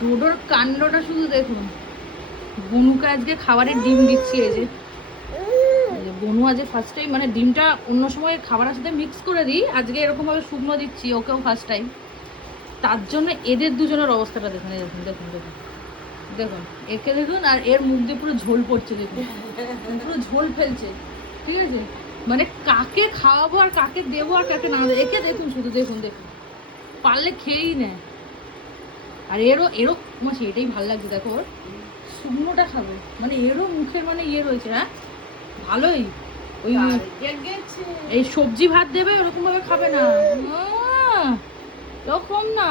ডোডোর কাণ্ডটা শুধু দেখুন। বনুকে আজকে খাবারের ডিম দিচ্ছি। এই যে বনু আজকে ফার্স্ট টাইম, মানে ডিমটা অন্য সময় খাবারের সাথে মিক্স করে দিই, আজকে এরকমভাবে শুকনো দিচ্ছি, ওকেও ফার্স্ট টাইম। তার জন্য এদের দুজনের অবস্থাটা দেখুন, দেখুন দেখুন দেখুন দেখুন, একে দেখুন, আর এর মুখ দিয়ে পুরো ঝোল পড়ছে, দেখুন পুরো ঝোল ফেলছে। ঠিক আছে, মানে কাকে খাওয়াবো আর কাকে দেবো আর কাকে না দেবো, একে দেখুন শুধু, দেখুন দেখুন, পারলে খেয়েই নেয়। আর এরও মাসি এটাই ভালো লাগছে, দেখো ওর শুকনোটা খাবে, মানে এরও মুখের মানে ইয়ে রয়েছে। হ্যাঁ ভালোই, ওই এই সবজি ভাত দেবে ওরকম ভাবে খাবে না, এরকম না।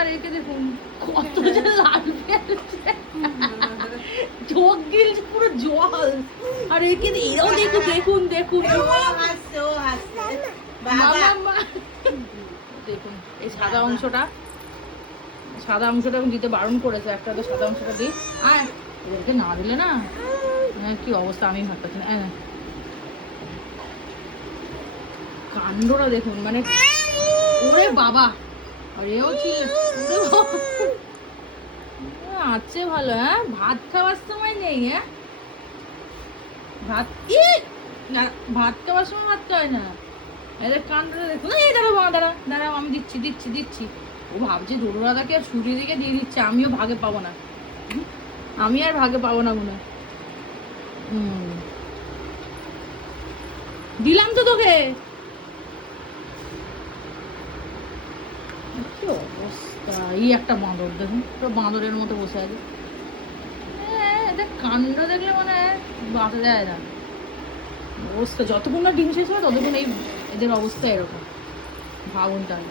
আর একে দেখুন কত যে লাল চোখ গিলছে পুরো জল। আর একে এরাও দেখুন দেখুন দেখুন দেখুন, এই সাদা অংশটা, সাদা অংশটা দিতে বারণ করেছে, একটা তো সাদা অংশটা দিই। আর এদেরকে না দিলে না কি অবস্থা, আমি ভাত পাচ্ছি না। কাণ্ডটা দেখুন, মানে ওরে বাবা, আর এও ছিল আছে ভালো। হ্যাঁ ভাত খাওয়ার সময় নেই, হ্যাঁ ভাত ভাত খাওয়ার সময় ভাত খাওয়ায় না। এদের কাণ্ডটা দেখুন, এই দাঁড়াও মা, দাঁড়াও দাঁড়াও, আমি দিচ্ছি দিচ্ছি দিচ্ছি। ও ভাবছে ডোডো দাদাকে আর সূর্য দিকে দিয়ে দিচ্ছে, আমিও ভাগে পাবো না, আমি আর ভাগে পাবো না মনে হয়। দিলাম তো তোকে। কি অবস্থা, এই একটা বাঁদর দেখুন, পুরো বাঁদরের মতো বসে আছে। এদের কাণ্ড দেখলে মানে বাঁচা যায় না। অবস্থা যতক্ষণ না ডিম শেষ হয় ততক্ষণ এই এদের অবস্থা এরকম, ভাবুন তাহলে।